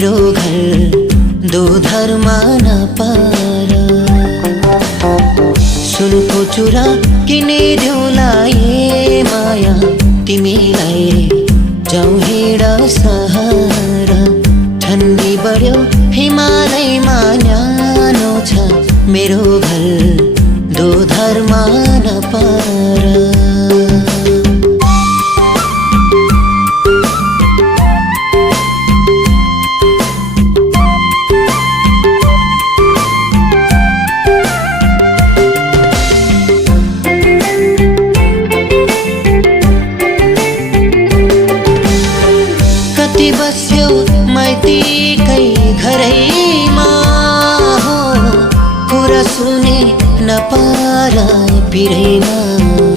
मेरो घर दोधरमा नपार। सुनको चुरा किनिदेऊला ए माया तिमीलाई, जाऊ हिँड सहारा। ठन्डी बढ्यो हिमालयमा न्यानो छ मेरो घर दोधरमा नपार।